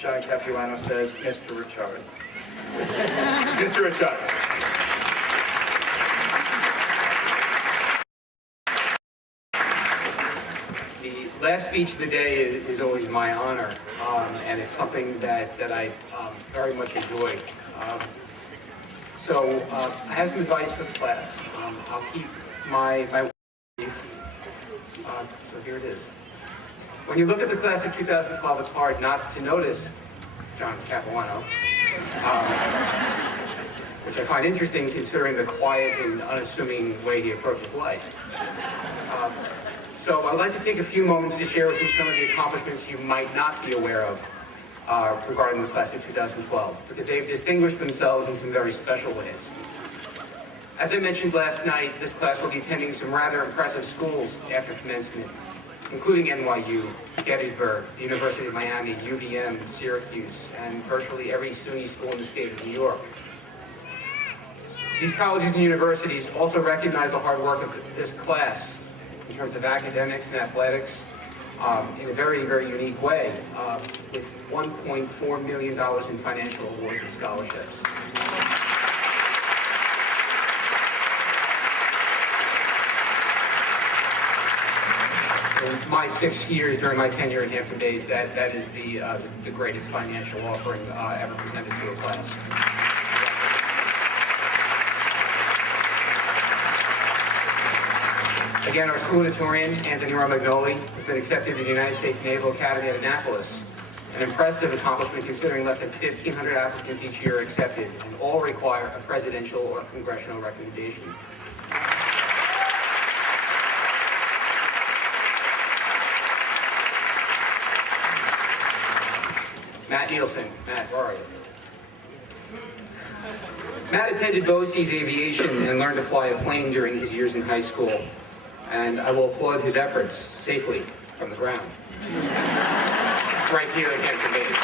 John Capuano says, Mr. Richard. Mr. Richard. The last speech of the day is always my honor, and it's something that I very much enjoy. So I have some advice for the class. I'll keep my brief. So here it is. When you look at the class of 2012, it's hard not to notice John Capuano, which I find interesting considering the quiet and unassuming way he approaches life. So I'd like to take a few moments to share with you some of the accomplishments you might not be aware of regarding the class of 2012, because they've distinguished themselves in some very special ways. As I mentioned last night, this class will be attending some rather impressive schools after commencement, including NYU, Gettysburg, the University of Miami, UVM, Syracuse, and virtually every SUNY school in the state of New York. These colleges and universities also recognize the hard work of this class in terms of academics and athletics in a very, very unique way, with $1.4 million in financial awards and scholarships. In my 6 years during my tenure in Hampton Bays, that is the greatest financial offering ever presented to a class. Again, our salutatorian, Anthony Romagnoli, has been accepted to the United States Naval Academy at Annapolis. An impressive accomplishment considering less than 1,500 applicants each year are accepted, and all require a presidential or congressional recommendation. Matt Nielsen. Matt, where are you? Matt attended BOCES Aviation and learned to fly a plane during his years in high school, and I will applaud his efforts safely from the ground. Right here at Hampton Bays.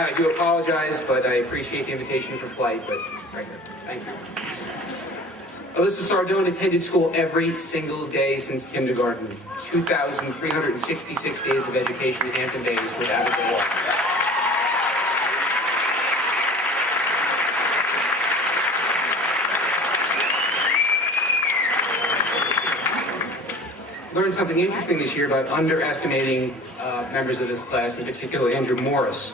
I do apologize, but I appreciate the invitation for flight, but right here. Thank you. Alyssa Sardone attended school every single day since kindergarten. 2,366 days of education in Hampton Bays without a day off. Learned something interesting this year about underestimating members of this class, in particular Andrew Morris.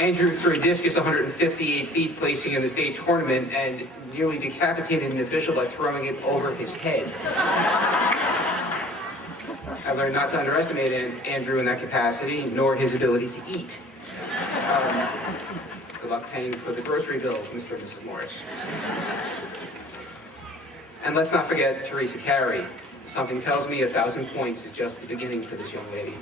Andrew threw a discus 158 feet, placing in the state tournament, and nearly decapitated an official by throwing it over his head. I learned not to underestimate Andrew in that capacity, nor his ability to eat. Good luck paying for the grocery bills, Mr. and Mrs. Morris. And let's not forget Teresa Carey. Something tells me 1,000 points is just the beginning for this young lady.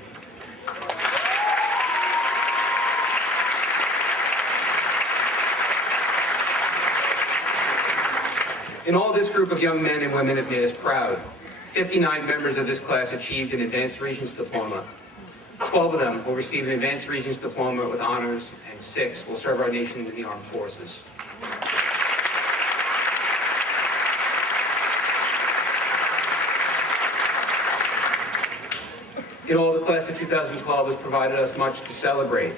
In all, this group of young men and women have made us proud. 59 members of this class achieved an Advanced Regents Diploma. 12 of them will receive an Advanced Regents Diploma with honors, and 6 will serve our nation in the armed forces. In all, the class of 2012 has provided us much to celebrate,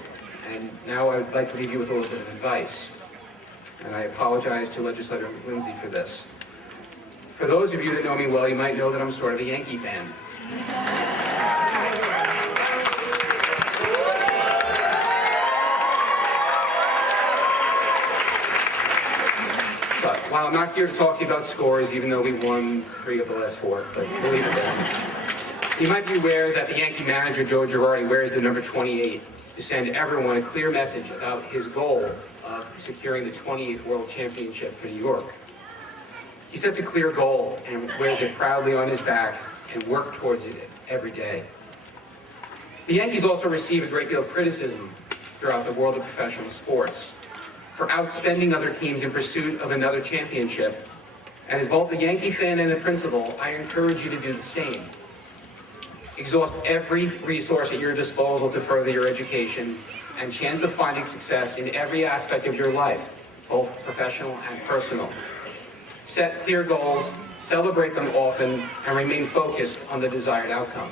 and now I would like to leave you with a little bit of advice. And I apologize to Legislator Lindsay for this. For those of you that know me well, you might know that I'm sort of a Yankee fan. But while I'm not here to talk to you about scores, even though we won 3 of the last 4, but we'll leave it there. You might be aware that the Yankee manager, Joe Girardi, wears the number 28 to send everyone a clear message about his goal of securing the 28th World Championship for New York. He sets a clear goal and wears it proudly on his back and works towards it every day. The Yankees also receive a great deal of criticism throughout the world of professional sports for outspending other teams in pursuit of another championship. And as both a Yankee fan and a principal, I encourage you to do the same. Exhaust every resource at your disposal to further your education and chance of finding success in every aspect of your life, both professional and personal. Set clear goals, celebrate them often, and remain focused on the desired outcome.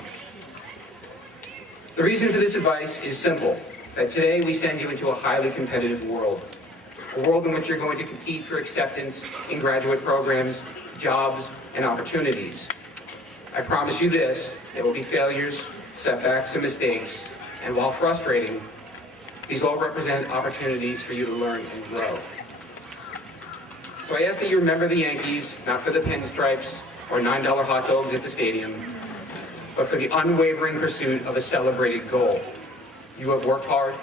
The reason for this advice is simple, that today we send you into a highly competitive world. A world in which you're going to compete for acceptance in graduate programs, jobs, and opportunities. I promise you this, there will be failures, setbacks, and mistakes, and while frustrating, these all represent opportunities for you to learn and grow. So I ask that you remember the Yankees, not for the pinstripes or $9 hot dogs at the stadium, but for the unwavering pursuit of a celebrated goal. You have worked hard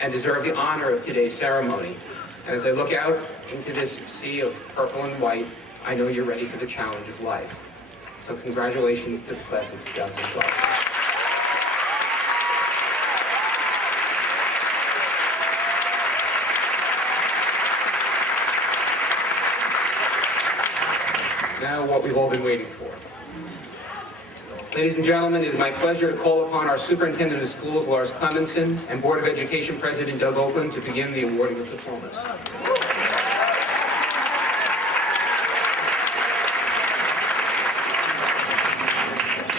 and deserve the honor of today's ceremony. And as I look out into this sea of purple and white, I know you're ready for the challenge of life. So congratulations to the class of 2012. Now what we've all been waiting for. Ladies and gentlemen, it is my pleasure to call upon our Superintendent of Schools, Lars Clemenson, and Board of Education President Doug Oakland to begin the awarding of diplomas.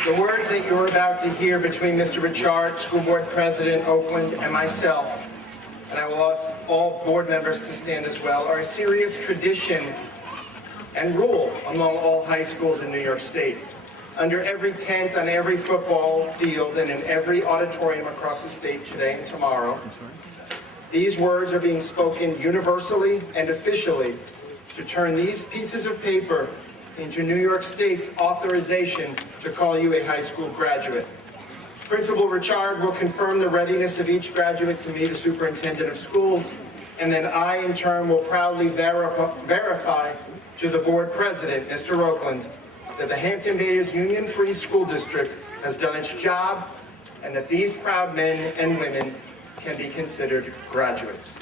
The words that you're about to hear between Mr. Richard, School Board President Oakland, and myself, and I will ask all board members to stand as well, are a serious tradition and rule among all high schools in New York State. Under every tent, on every football field, and in every auditorium across the state today and tomorrow, these words are being spoken universally and officially to turn these pieces of paper into New York State's authorization to call you a high school graduate. Principal Richard will confirm the readiness of each graduate to me, the Superintendent of Schools, and then I, in turn, will proudly verify to the Board President, Mr. Oakland, that the Hampton Bays Union Free School District has done its job and that these proud men and women can be considered graduates.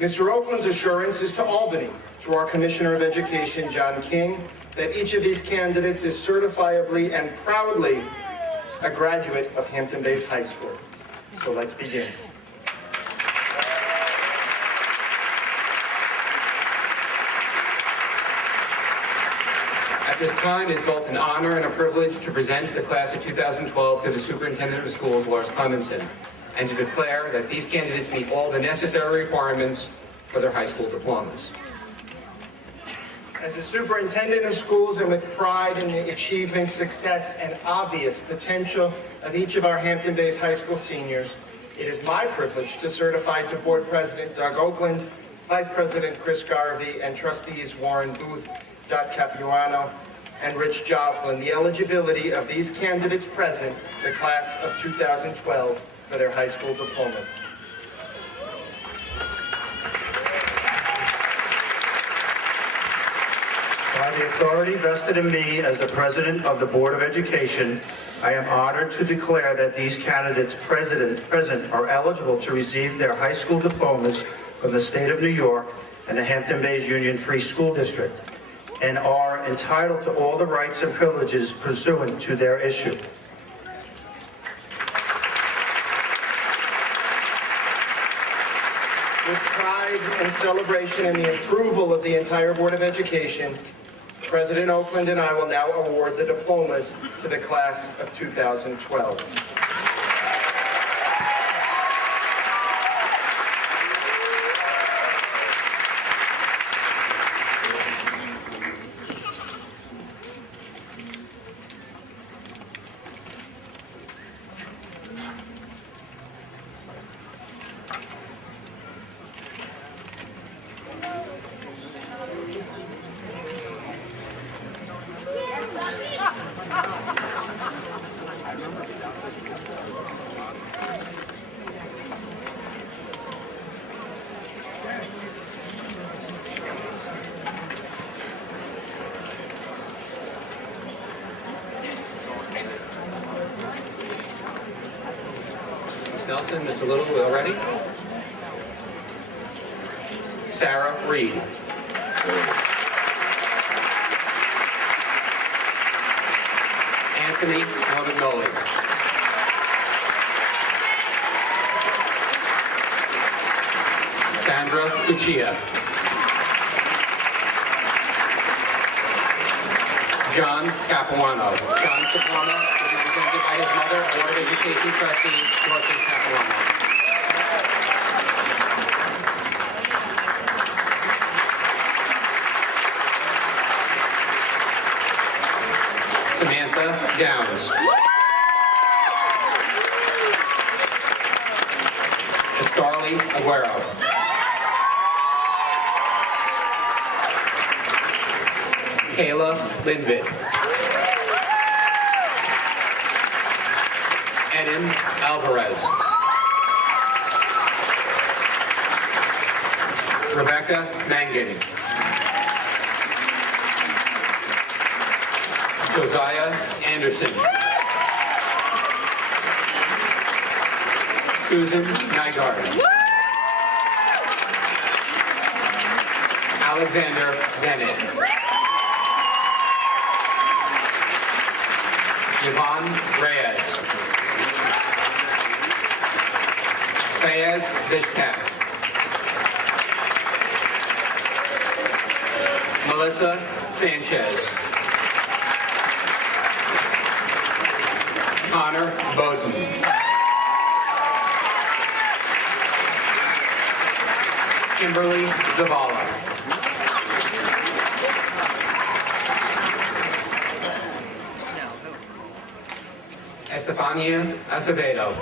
Mr. Oakland's assurance is to Albany, through our Commissioner of Education, John King, that each of these candidates is certifiably and proudly a graduate of Hampton Bays High School. So let's begin. At this time, it's both an honor and a privilege to present the class of 2012 to the Superintendent of Schools, Lars Clemenson, and to declare that these candidates meet all the necessary requirements for their high school diplomas. As a Superintendent of Schools and with pride in the achievement, success, and obvious potential of each of our Hampton Bays High School seniors, it is my privilege to certify to Board President Doug Oakland, Vice President Chris Garvey, and Trustees Warren Booth, Dot Capuano, and Rich Jocelyn the eligibility of these candidates present, the class of 2012, for their high school diplomas. By the authority vested in me as the President of the Board of Education, I am honored to declare that these candidates present are eligible to receive their high school diplomas from the state of New York and the Hampton Bays Union Free School District, and are entitled to all the rights and privileges pursuant to their issue. With pride and celebration and the approval of the entire Board of Education, President Oakland and I will now award the diplomas to the class of 2012. Ms. Nelson, Mr. Little, we all ready? Sarah Reed. Anthony Romagnoli. Sandra Lucia. John Capuano. John's diploma will be presented by his mother, Board of Education trustee, Dorothy Capuano. Samantha Downs. Starly Aguero. Kayla Lindvit. Eden Alvarez. Rebecca Mangan. Josiah Anderson. Susan Nygaard. Alexander Bennett. Yvonne Reyes. Fayez Bishkat. Melissa Sanchez. Connor Bowden. Kimberly Zavala. Estefania Acevedo.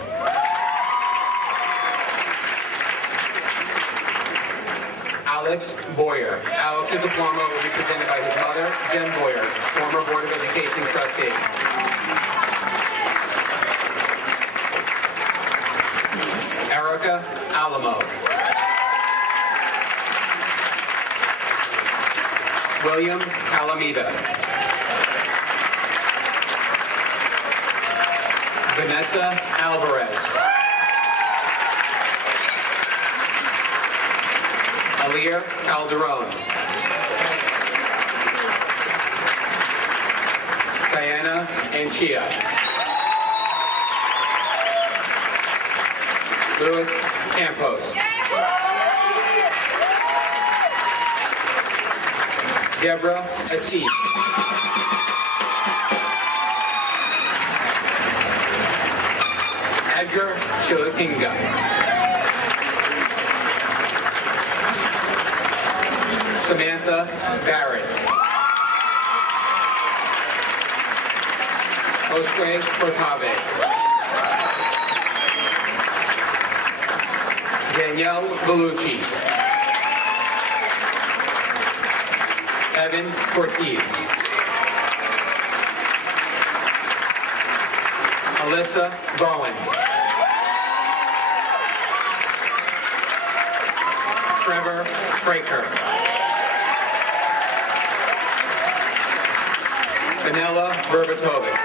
Alex Boyer. Alex's diploma will be presented by his mother, Jen Boyer, former Board of Education trustee. Erica Alamo. William Calamita. Vanessa Alvarez. Alir Calderon. Diana Anchia. Louis Campos. Deborah Assis. Edgar Chilakinga. Samantha Barrett. Josue Protave. Danielle Bellucci. Evan Cortez. Alyssa Bowen. Trevor Fraker. Vanilla Berbatovic.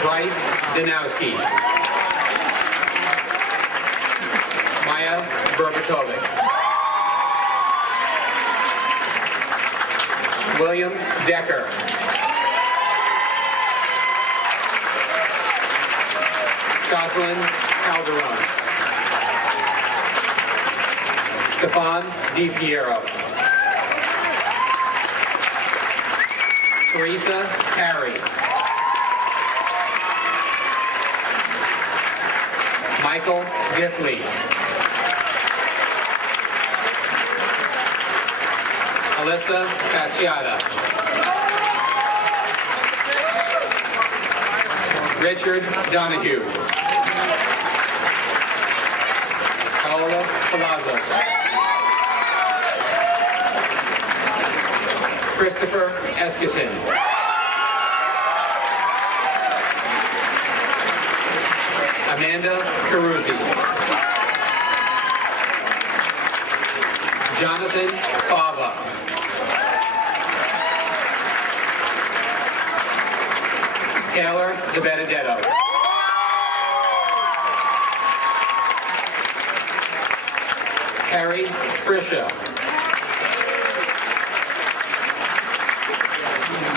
Bryce Danowski. Maya Berbatovic. William Decker. Jocelyn Calderon. Stefan DiPiero. Teresa Carey. Michael Giffley. Alyssa Casciata. Richard Donahue. Paola Palazos. Christopher Eskison. Amanda Carusi. Jonathan Fava. Taylor De Benedetto. Harry Frisha.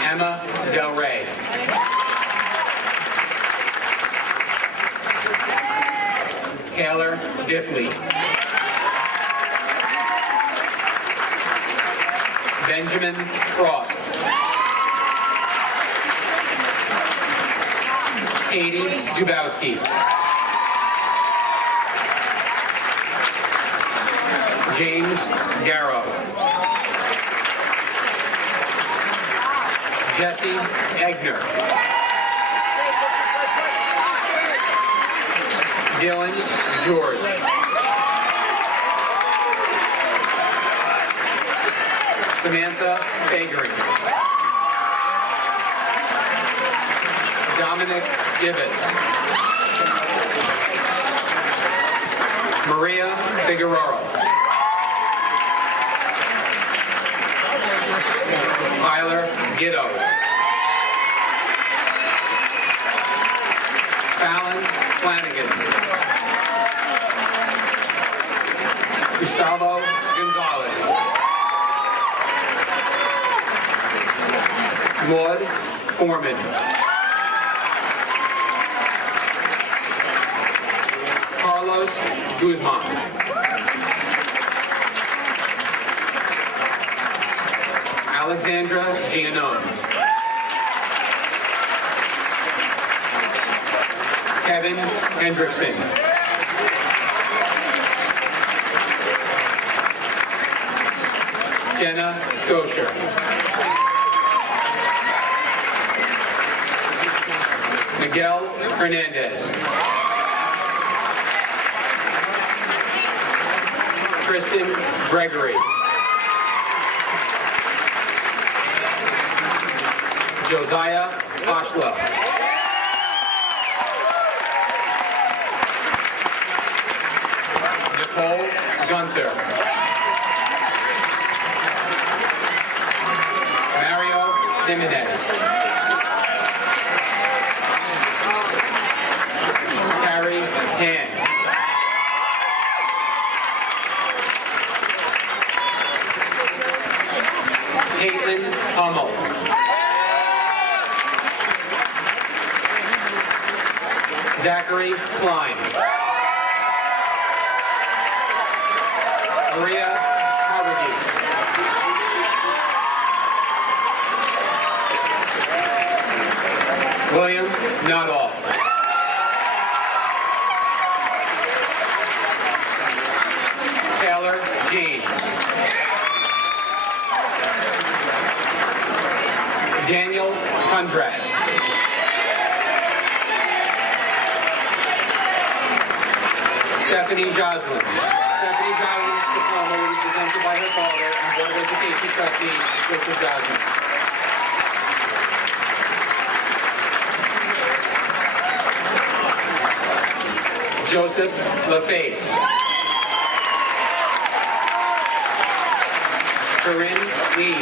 Emma Del Rey. Taylor Diffley. Benjamin Frost. Katie Dubowski. James Garrow. Jesse Egner. Dylan George. Samantha Fagering. Dominic Gibbs. Maria Figueroa. Tyler Giddo. Fallon Flanagan. Gustavo Gonzalez. Maud Foreman. Carlos Guzman. Alexandra Giannone. Kevin Hendrickson. Jenna Gosher. Miguel Hernandez. Kristen Gregory. Josiah Oshla. Nicole Gunther. Mario Jimenez. Carrie Han. Caitlin Hummel. Zachary Klein. Maria Harvey. William Nuttall. Taylor Jean. Daniel Kundrat. Stephanie Joslin. Stephanie Joslin's diploma will be presented by her father and Board of Education trustee, Richard Joslin. Joseph LaFace. Corinne Lee.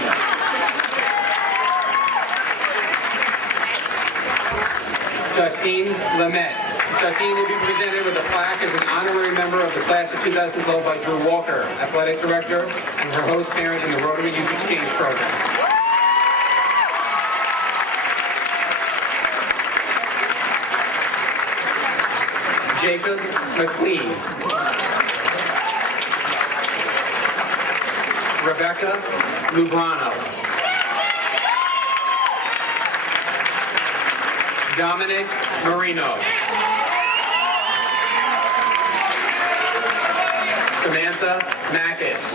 Justine Lamette. Justine will be presented with a plaque as an honorary member of the class of 2012 by Drew Walker, athletic director, and her host parent in the Rotary Youth Exchange program. Jacob McLean. Rebecca Lubrano. Dominic Marino. Samantha Mackis.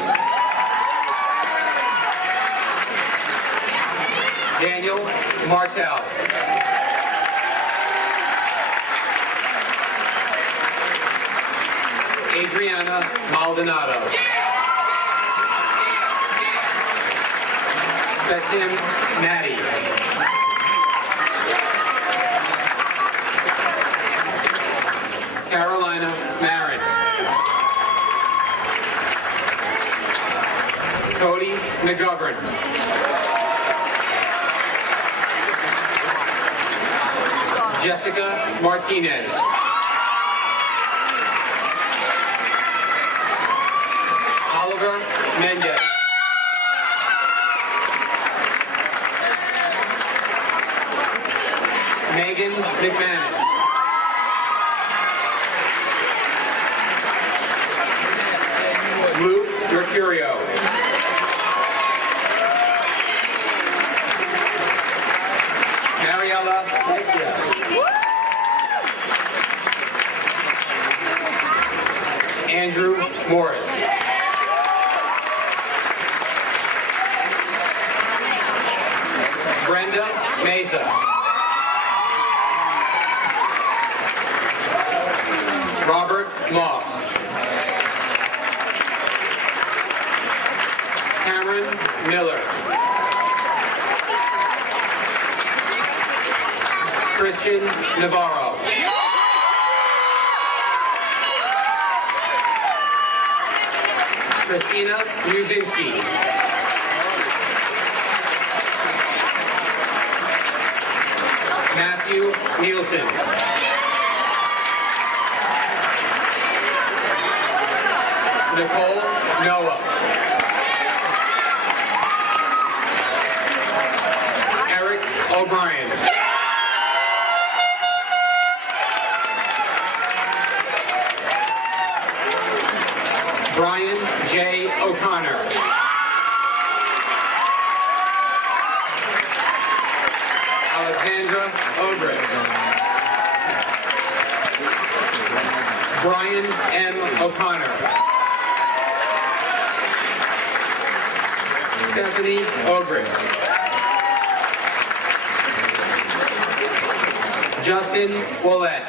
Daniel Martell. Adriana Maldonado. Betim Maddie. Carolina Marin. Cody McGovern. Jessica Martinez. Oliver Mendez. Megan McManus. Luke Mercurio. Andrew Morris. Brenda Mesa. Robert Moss. Cameron Miller. Christian Navarro. Christina Muzinski. Matthew Nielsen. Nicole Noah. Eric O'Brien. Brian J. O'Connor. Alexandra Odris. Brian M. O'Connor. Stephanie Ogris. Justin Willett.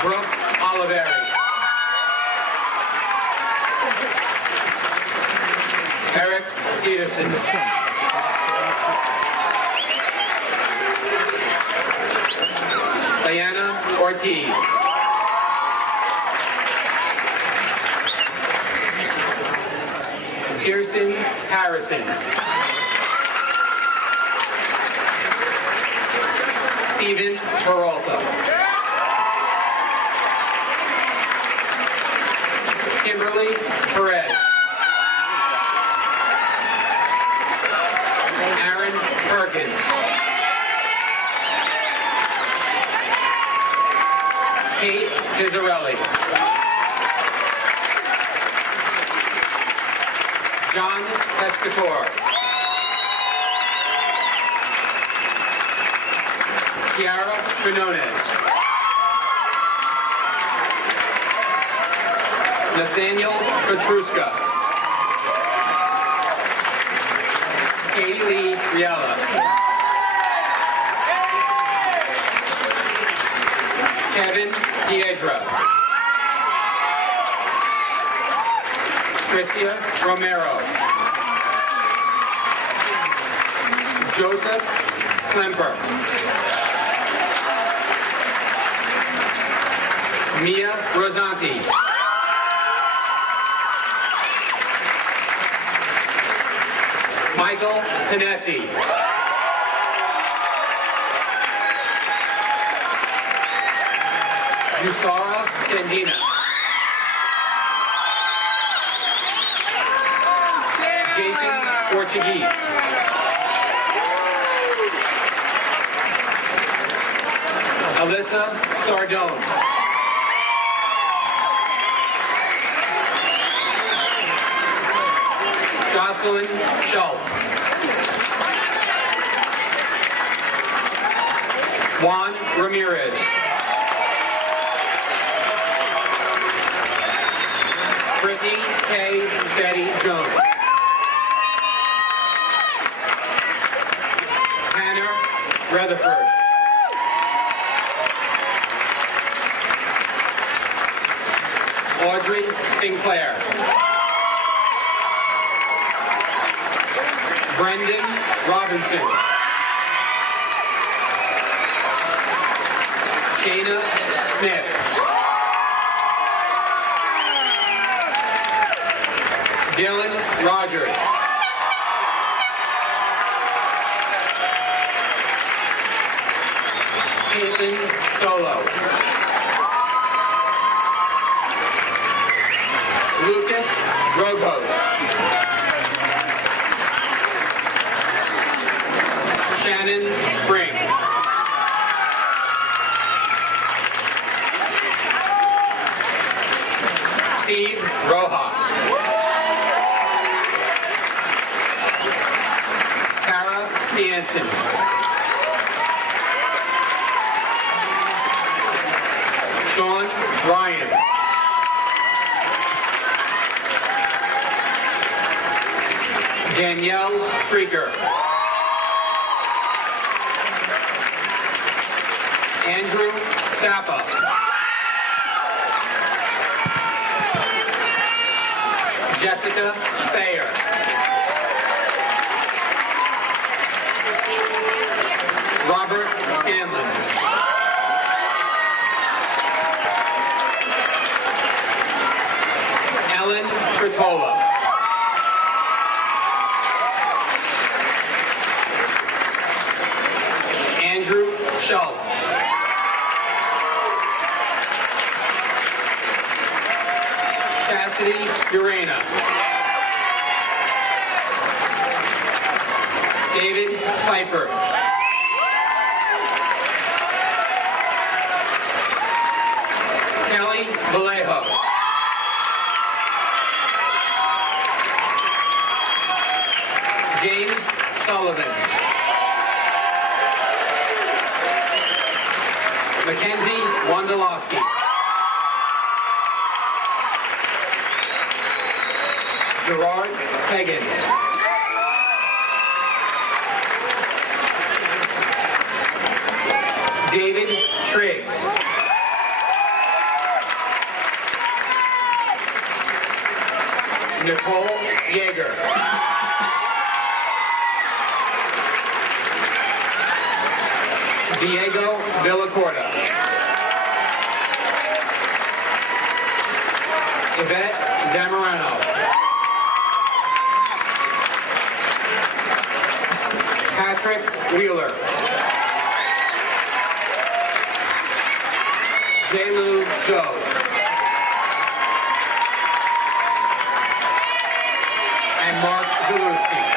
Brooke Oliveri. Eric Peterson. Diana Ortiz. Kirsten Harrison. Stephen Peralta. Kimberly Perez. Aaron Perkins. Kate Pizzarelli. John Pescator. Kiara Quinones. Nathaniel Petruska. Katie Lee Riella. Kevin Piedra. Tricia Romero. Joseph Klemper. Mia Rosanti. Michael Panesi. Yusara Sandina. Jason Portuguese. Alyssa Sardone. Jocelyn Schultz. Juan Ramirez. Brittany K. Zeddy Jones. Hannah Rutherford. Audrey Sinclair. Brendan Robinson. Shayna Smith. Dylan Rogers. Caitlin Solo. Lucas Rogos. Shannon Spring. Steve Rojas. Tara Stiansen. Danielle Streaker. Andrew Zappa. Jessica Thayer. Robert Scanlon. Ellen Tritola. Andrew Schultz. Cassidy Urena. David Seifert. Kelly Vallejo. James Sullivan. Mackenzie Wondolowski. Gerard Higgins. David Triggs. Nicole Yeager. Diego Villacorta. Yvette Zamorano. Patrick Wheeler. J-Lou Joe. And Mark Zalewski.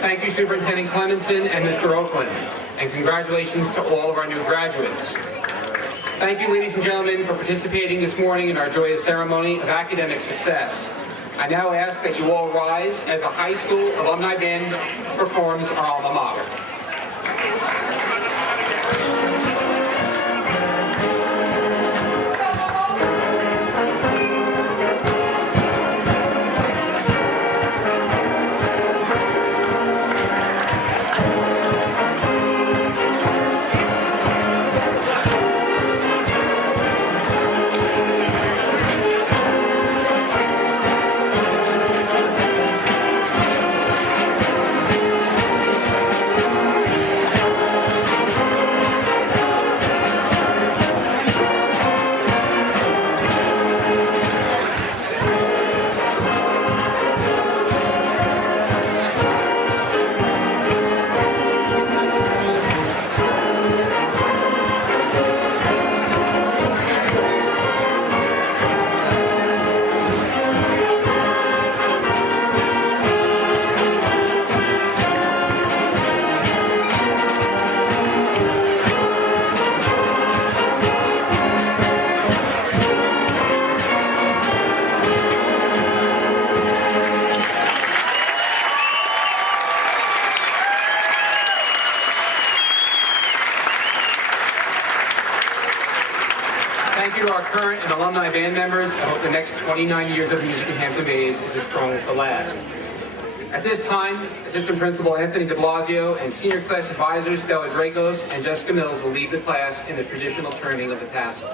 Thank you, Superintendent Clemenson and Mr. Oakland, and congratulations to all of our new graduates. Thank you, ladies and gentlemen, for participating this morning in our joyous ceremony of academic success. I now ask that you all rise as the high school alumni band performs our alma mater. Thank you to our current and alumni band members. I hope the next 29 years of music in Hampton Bays is as strong as the last. At this time, Assistant Principal Anthony de Blasio and Senior Class Advisors Stella Dracos and Jessica Mills will lead the class in the traditional turning of the tassel.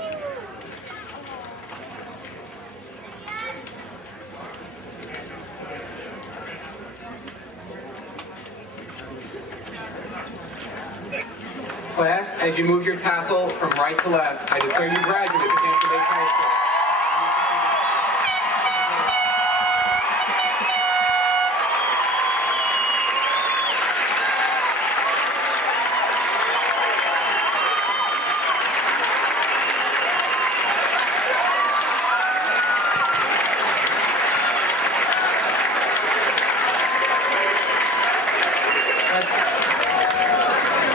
Class, as you move your tassel from right to left, I declare you graduates of Hampton Bays High School.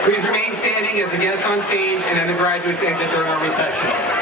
Please remain standing as the guests on stage and then the graduates exit during our recession.